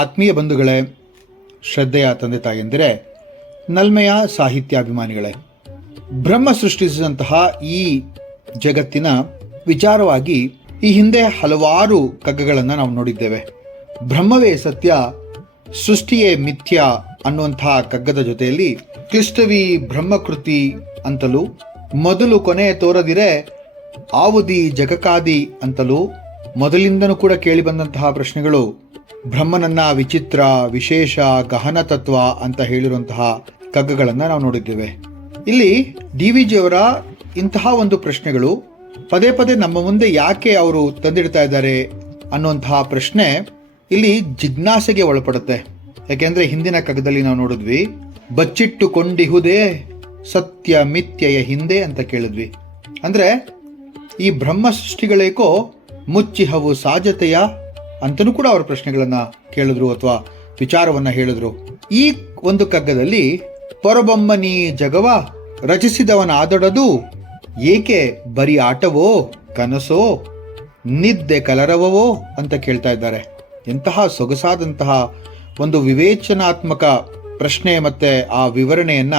ಆತ್ಮೀಯ ಬಂಧುಗಳೇ, ಶ್ರದ್ಧೆಯ ತಂದೆ ತಾಯಂದಿರೇ, ನಲ್ಮೆಯ ಸಾಹಿತ್ಯಾಭಿಮಾನಿಗಳೇ, ಬ್ರಹ್ಮ ಸೃಷ್ಟಿಸಿದಂತಹ ಈ ಜಗತ್ತಿನ ವಿಚಾರವಾಗಿ ಈ ಹಿಂದೆ ಹಲವಾರು ಕಗ್ಗಗಳನ್ನು ನಾವು ನೋಡಿದ್ದೇವೆ. ಬ್ರಹ್ಮವೇ ಸತ್ಯ, ಸೃಷ್ಟಿಯೇ ಮಿಥ್ಯ ಅನ್ನುವಂತಹ ಕಗ್ಗದ ಜೊತೆಯಲ್ಲಿ ಕ್ಲಿಷ್ಟವಿ ಬ್ರಹ್ಮಕೃತಿ ಅಂತಲೂ, ಮೊದಲು ಕೊನೆ ತೋರದಿರೆ ಆವುದಿ ಜಗಕಾದಿ ಅಂತಲೂ ಮೊದಲಿಂದನೂ ಕೂಡ ಕೇಳಿ ಬಂದಂತಹ ಪ್ರಶ್ನೆಗಳು ಬ್ರಹ್ಮನನ್ನ ವಿಚಿತ್ರ, ವಿಶೇಷ, ಗಹನ ತತ್ವ ಅಂತ ಹೇಳಿರುವಂತಹ ಕಗ್ಗಗಳನ್ನು ನಾವು ನೋಡಿದ್ದೇವೆ. ಇಲ್ಲಿ DVG ಅವರ ಇಂತಹ ಒಂದು ಪ್ರಶ್ನೆಗಳು ಪದೇ ಪದೇ ನಮ್ಮ ಮುಂದೆ ಯಾಕೆ ಅವರು ತಂದಿಡ್ತಾ ಇದ್ದಾರೆ ಅನ್ನುವಂತಹ ಪ್ರಶ್ನೆ ಇಲ್ಲಿ ಜಿಜ್ಞಾಸೆಗೆ ಒಳಪಡುತ್ತೆ. ಯಾಕೆಂದ್ರೆ ಹಿಂದಿನ ಕಗ್ಗದಲ್ಲಿ ನಾವು ನೋಡಿದ್ವಿ, ಬಚ್ಚಿಟ್ಟುಕೊಂಡಿಹುದೇ ಸತ್ಯ ಮಿಥ್ಯೆಯ ಹಿಂದೆ ಅಂತ ಕೇಳಿದ್ವಿ. ಅಂದ್ರೆ ಈ ಬ್ರಹ್ಮ ಸೃಷ್ಟಿಗಳೇಕೋ ಮುಚ್ಚಿಹವು ಸಾಜತೆಯ ಅಂತಲೂ ಕೂಡ ಅವರ ಪ್ರಶ್ನೆಗಳನ್ನ ಕೇಳಿದ್ರು ಅಥವಾ ವಿಚಾರವನ್ನ ಹೇಳಿದ್ರು. ಈ ಒಂದು ಕಗ್ಗದಲ್ಲಿ ಪರಬೊಮ್ಮನಿ ಜಗವ ರಚಿಸಿದವನಾದೊಡದು ಏಕೆ ಬರೀ ಆಟವೋ ಕನಸೋ ನಿದ್ದೆ ಕಲರವವೋ ಅಂತ ಕೇಳ್ತಾ ಇದ್ದಾರೆ. ಎಂತಹ ಸೊಗಸಾದಂತಹ ಒಂದು ವಿವೇಚನಾತ್ಮಕ ಪ್ರಶ್ನೆ ಮತ್ತೆ ಆ ವಿವರಣೆಯನ್ನ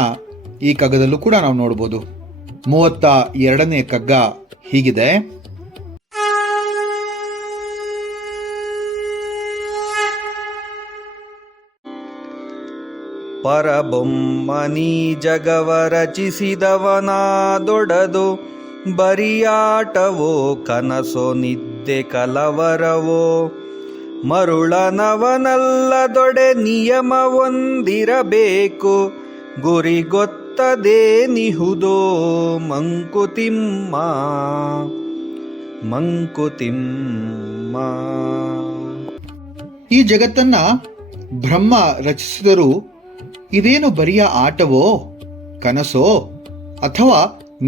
ಈ ಕಗ್ಗದಲ್ಲೂ ಕೂಡ ನಾವು ನೋಡಬಹುದು. 32ನೇ ಕಗ್ಗ ಹೀಗಿದೆ. ಪರಬೊಮ್ಮನಿ ಜಗವ ರಚಿಸಿದವನಾದೊಡದು ಬರಿಯಾಟವೋ ಕನಸೋ ನಿದ್ದೆ ಕಲವರವೋ ಮರುಳನವನಲ್ಲದೊಡೆ ನಿಯಮವೊಂದಿರಬೇಕು ಗುರಿ ಗೊತ್ತದೇನಿಹುದೋ ಮಂಕುತಿಮ್ಮ ಮಂಕುತಿಮ್ಮ. ಈ ಜಗತ್ತನ್ನ ಬ್ರಹ್ಮ ರಚಿಸಿದರೂ ಇದೇನು ಬರಿಯ ಆಟವೋ ಕನಸೋ ಅಥವಾ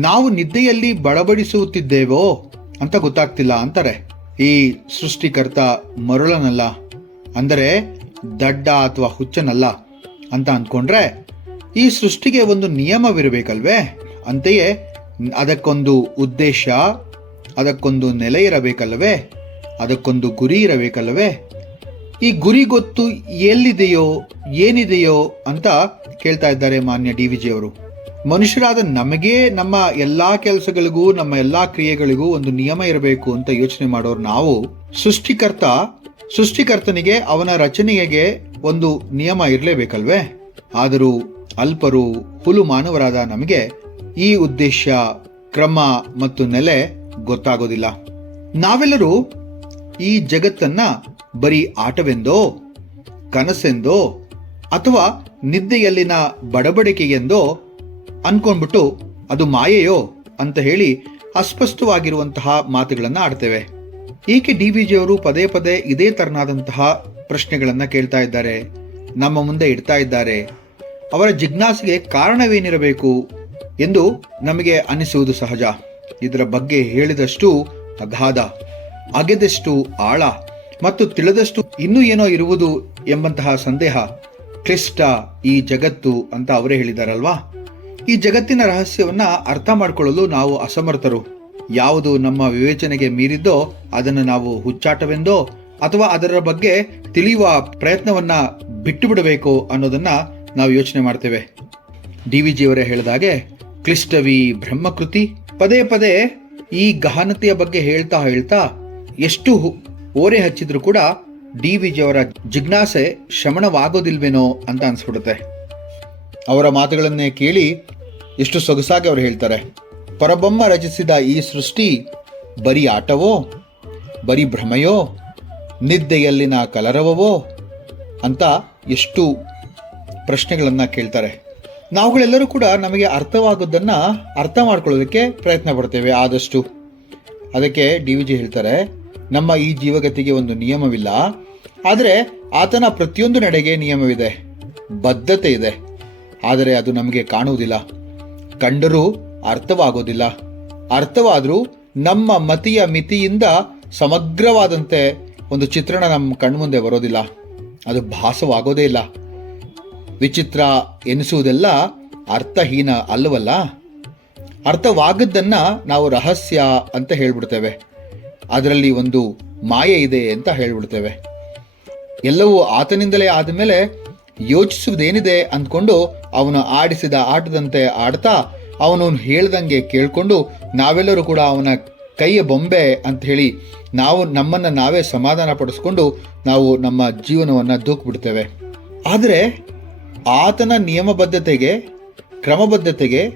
ನಾವು ನಿದ್ದೆಯಲ್ಲಿ ಬಡಬಡಿಸುತ್ತಿದ್ದೇವೋ ಅಂತ ಗೊತ್ತಾಗ್ತಿಲ್ಲ ಅಂತಾರೆ. ಈ ಸೃಷ್ಟಿಕರ್ತ ಮರುಳನಲ್ಲ, ಅಂದರೆ ದಡ್ಡ ಅಥವಾ ಹುಚ್ಚನಲ್ಲ ಅಂತ ಅಂದ್ಕೊಂಡ್ರೆ ಈ ಸೃಷ್ಟಿಗೆ ಒಂದು ನಿಯಮವಿರಬೇಕಲ್ವೇ? ಅಂತೆಯೇ ಅದಕ್ಕೊಂದು ಉದ್ದೇಶ, ಅದಕ್ಕೊಂದು ನೆಲೆ ಇರಬೇಕಲ್ಲವೇ? ಅದಕ್ಕೊಂದು ಗುರಿ ಇರಬೇಕಲ್ಲವೇ? ಈ ಗುರಿ ಗೊತ್ತು ಎಲ್ಲಿದೆಯೋ ಏನಿದೆಯೋ ಅಂತ ಕೇಳ್ತಾ ಇದ್ದಾರೆ ಮಾನ್ಯ DVG ಅವರು. ಮನುಷ್ಯರಾದ ನಮಗೆ ನಮ್ಮ ಎಲ್ಲಾ ಕೆಲಸಗಳಿಗೂ ನಮ್ಮ ಎಲ್ಲಾ ಕ್ರಿಯೆಗಳಿಗೂ ಒಂದು ನಿಯಮ ಇರಬೇಕು ಅಂತ ಯೋಚನೆ ಮಾಡೋರು ನಾವು, ಸೃಷ್ಟಿಕರ್ತನಿಗೆ ಅವನ ರಚನೆಗೆ ಒಂದು ನಿಯಮ ಇರಲೇಬೇಕಲ್ವೇ? ಆದರೂ ಅಲ್ಪರು, ಹುಲು ಮಾನವರಾದ ನಮಗೆ ಈ ಉದ್ದೇಶ, ಕ್ರಮ ಮತ್ತು ನೆಲೆ ಗೊತ್ತಾಗೋದಿಲ್ಲ. ನಾವೆಲ್ಲರೂ ಈ ಜಗತ್ತನ್ನ ಬರೀ ಆಟವೆಂದೋ ಕನಸೆಂದೋ ಅಥವಾ ನಿದ್ದೆಯಲ್ಲಿನ ಬಡಬಡಿಕೆಗೆಂದೋ ಅನ್ಕೊಂಡ್ಬಿಟ್ಟು ಅದು ಮಾಯೆಯೋ ಅಂತ ಹೇಳಿ ಅಸ್ಪಷ್ಟವಾಗಿರುವಂತಹ ಮಾತುಗಳನ್ನು ಆಡ್ತೇವೆ. ಏಕೆ DVG ಅವರು ಪದೇ ಪದೇ ಇದೇ ತರನಾದಂತಹ ಪ್ರಶ್ನೆಗಳನ್ನ ಕೇಳ್ತಾ ಇದ್ದಾರೆ, ನಮ್ಮ ಮುಂದೆ ಇಡ್ತಾ ಇದ್ದಾರೆ? ಅವರ ಜಿಜ್ಞಾಸೆಗೆ ಕಾರಣವೇನಿರಬೇಕು ಎಂದು ನಮಗೆ ಅನಿಸುವುದು ಸಹಜ. ಇದರ ಬಗ್ಗೆ ಹೇಳಿದಷ್ಟು ಅಗಾಧ, ಅಗೆದಷ್ಟು ಆಳ ಮತ್ತು ತಿಳಿದಷ್ಟು ಇನ್ನೂ ಏನೋ ಇರುವುದು ಎಂಬಂತಹ ಸಂದೇಹ. ಕ್ಲಿಷ್ಟ ಈ ಜಗತ್ತು ಅಂತ ಅವರೇ ಹೇಳಿದಾರಲ್ವಾ? ಈ ಜಗತ್ತಿನ ರಹಸ್ಯವನ್ನ ಅರ್ಥ ಮಾಡಿಕೊಳ್ಳಲು ನಾವು ಅಸಮರ್ಥರು. ಯಾವುದು ನಮ್ಮ ವಿವೇಚನೆಗೆ ಮೀರಿದ್ದೋ ಅದನ್ನು ನಾವು ಹುಚ್ಚಾಟವೆಂದೋ ಅಥವಾ ಅದರ ಬಗ್ಗೆ ತಿಳಿಯುವ ಪ್ರಯತ್ನವನ್ನ ಬಿಟ್ಟು ಬಿಡಬೇಕು ಅನ್ನೋದನ್ನ ನಾವು ಯೋಚನೆ ಮಾಡ್ತೇವೆ. DVG ಅವರೇ ಹೇಳಿದಾಗೆ ಕ್ಲಿಷ್ಟವಿ ಬ್ರಹ್ಮಕೃತಿ ಪದೇ ಪದೇ ಈ ಗಹನತೆಯ ಬಗ್ಗೆ ಹೇಳ್ತಾ ಹೇಳ್ತಾ ಎಷ್ಟು ಓರೆ ಹಚ್ಚಿದ್ರು ಕೂಡ DVG ಅವರ ಜಿಜ್ಞಾಸೆ ಶಮನವಾಗೋದಿಲ್ವೇನೋ ಅಂತ ಅನ್ಸ್ಬಿಡುತ್ತೆ. ಅವರ ಮಾತುಗಳನ್ನೇ ಕೇಳಿ ಎಷ್ಟು ಸೊಗಸಾಗಿ ಅವರು ಹೇಳ್ತಾರೆ. ಪರಬೊಮ್ಮ ರಚಿಸಿದ ಈ ಸೃಷ್ಟಿ ಬರೀ ಆಟವೋ, ಬರೀ ಭ್ರಮೆಯೋ, ನಿದ್ದೆಯಲ್ಲಿನ ಕಲರವವೋ ಅಂತ ಎಷ್ಟು ಪ್ರಶ್ನೆಗಳನ್ನ ಕೇಳ್ತಾರೆ. ನಾವುಗಳೆಲ್ಲರೂ ಕೂಡ ನಮಗೆ ಅರ್ಥವಾಗೋದನ್ನ ಅರ್ಥ ಮಾಡ್ಕೊಳ್ಳೋದಕ್ಕೆ ಪ್ರಯತ್ನ ಪಡ್ತೇವೆ ಆದಷ್ಟು. ಅದಕ್ಕೆ DVG ಹೇಳ್ತಾರೆ, ನಮ್ಮ ಈ ಜೀವಗತಿಗೆ ಒಂದು ನಿಯಮವಿಲ್ಲ, ಆದರೆ ಆತನ ಪ್ರತಿಯೊಂದು ನಡೆಗೆ ನಿಯಮವಿದೆ, ಬದ್ಧತೆ ಇದೆ. ಆದರೆ ಅದು ನಮಗೆ ಕಾಣುವುದಿಲ್ಲ, ಕಂಡರೂ ಅರ್ಥವಾಗೋದಿಲ್ಲ. ಅರ್ಥವಾದರೂ ನಮ್ಮ ಮತಿಯ ಮಿತಿಯಿಂದ ಸಮಗ್ರವಾದಂತೆ ಒಂದು ಚಿತ್ರಣ ನಮ್ಮ ಕಣ್ಮುಂದೆ ಬರೋದಿಲ್ಲ, ಅದು ಭಾಸವಾಗೋದೇ ಇಲ್ಲ. ವಿಚಿತ್ರ ಎನಿಸುವುದೆಲ್ಲ ಅರ್ಥಹೀನ ಅಲ್ಲವಲ್ಲ? ಅರ್ಥವಾಗದ್ದನ್ನ ನಾವು ರಹಸ್ಯ ಅಂತ ಹೇಳ್ಬಿಡ್ತೇವೆ, ಅದರಲ್ಲಿ ಒಂದು ಮಾಯೆ ಇದೆ ಅಂತ ಹೇಳ್ಬಿಡ್ತೇವೆ. ಎಲ್ಲವೂ ಆತನಿಂದಲೇ ಆದಮೇಲೆ ಯೋಚಿಸುವುದೇನಿದೆ ಅಂದ್ಕೊಂಡು ಅವನು ಆಡಿಸಿದ ಆಟದಂತೆ ಆಡ್ತಾ ಅವನು ಹೇಳ್ದಂಗೆ ಕೇಳ್ಕೊಂಡು ನಾವೆಲ್ಲರೂ ಕೂಡ ಅವನ ಕೈಯ ಬೊಂಬೆ ಅಂತ ಹೇಳಿ ನಾವು ನಮ್ಮನ್ನು ನಾವೇ ಸಮಾಧಾನ ಪಡಿಸ್ಕೊಂಡು ನಾವು ನಮ್ಮ ಜೀವನವನ್ನು ದೂಕ್ಬಿಡ್ತೇವೆ. ಆದರೆ ಆತನ ನಿಯಮಬದ್ಧತೆಗೆ, ಕ್ರಮಬದ್ಧತೆಗೆ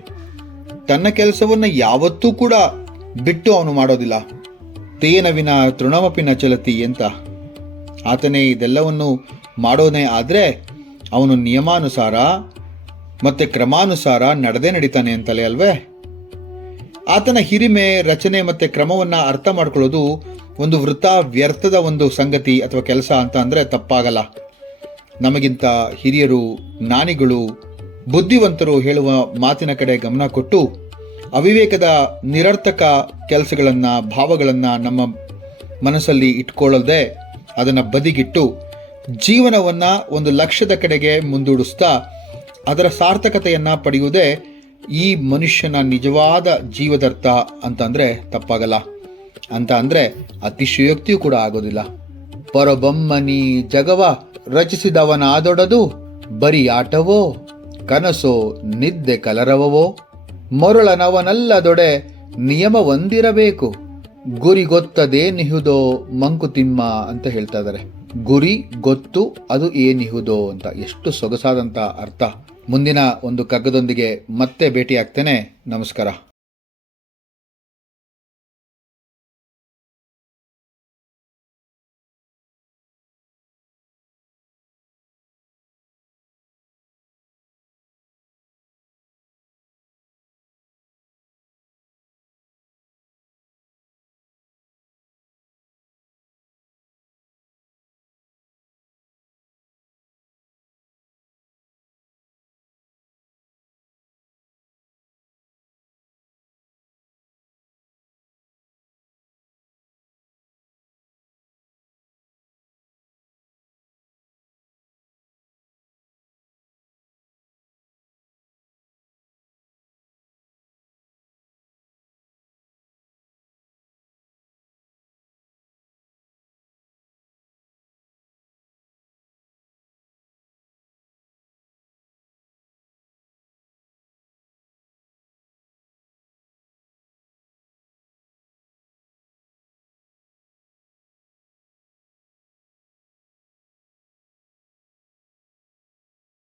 ತನ್ನ ಕೆಲಸವನ್ನು ಯಾವತ್ತೂ ಕೂಡ ಬಿಟ್ಟು ಅವನು ಮಾಡೋದಿಲ್ಲ. ತೇನ ವಿನ ತೃಣಮಪಿನ ಚಲತಿ ಅಂತ ಆತನೇ ಇದೆಲ್ಲವನ್ನು ಮಾಡೋನೇ ಆದರೆ ಅವನು ನಿಯಮಾನುಸಾರ ಮತ್ತೆ ಕ್ರಮಾನುಸಾರ ನಡೆದೇ ನಡೀತಾನೆ ಅಂತಲೇ ಅಲ್ವೇ. ಆತನ ಹಿರಿಮೆ, ರಚನೆ ಮತ್ತೆ ಕ್ರಮವನ್ನು ಅರ್ಥ ಮಾಡ್ಕೊಳ್ಳೋದು ಒಂದು ವ್ಯರ್ಥದ ಒಂದು ಸಂಗತಿ ಅಥವಾ ಕೆಲಸ ಅಂತ ಅಂದರೆ ತಪ್ಪಾಗಲ್ಲ. ನಮಗಿಂತ ಹಿರಿಯರು, ಜ್ಞಾನಿಗಳು, ಬುದ್ಧಿವಂತರು ಹೇಳುವ ಮಾತಿನ ಕಡೆ ಗಮನ ಕೊಟ್ಟು ಅವಿವೇಕದ ನಿರರ್ಥಕ ಕೆಲಸಗಳನ್ನು, ಭಾವಗಳನ್ನು ನಮ್ಮ ಮನಸ್ಸಲ್ಲಿ ಇಟ್ಕೊಳ್ಳದೆ ಅದನ್ನು ಬದಿಗಿಟ್ಟು ಜೀವನವನ್ನು ಒಂದು ಲಕ್ಷ್ಯದ ಕಡೆಗೆ ಮುಂದೂಡಿಸ್ತಾ ಅದರ ಸಾರ್ಥಕತೆಯನ್ನು ಪಡೆಯುವುದೇ ಈ ಮನುಷ್ಯನ ನಿಜವಾದ ಜೀವದರ್ಥ ಅಂತಂದರೆ ತಪ್ಪಾಗಲ್ಲ. ಅಂತ ಅಂದರೆ ಅತಿಶಯೋಕ್ತಿಯೂ ಕೂಡ ಆಗೋದಿಲ್ಲ. ಪರಬೊಮ್ಮನಿ ಜಗವ ರಚಿಸಿದವನಾದೊಡದು ಬರೀ ಆಟವೋ, ಕನಸೋ ನಿದ್ದೆ ಕಲರವವೋ, ಮೊರಳನವನಲ್ಲದೊಡೆ ನಿಯಮ ಒಂದಿರಬೇಕು, ಗುರಿ ಗೊತ್ತದೇನಿಹುದೋ ಮಂಕುತಿಮ್ಮ ಅಂತ ಹೇಳ್ತಾ ಇದ್ದಾರೆ. ಗುರಿ ಗೊತ್ತು ಅದು ಏನಿಹುದೋ ಅಂತ. ಎಷ್ಟು ಸೊಗಸಾದಂಥ ಅರ್ಥ. ಮುಂದಿನ ಒಂದು ಕಗ್ಗದೊಂದಿಗೆ ಮತ್ತೆ ಭೇಟಿಯಾಗ್ತೇನೆ. ನಮಸ್ಕಾರ.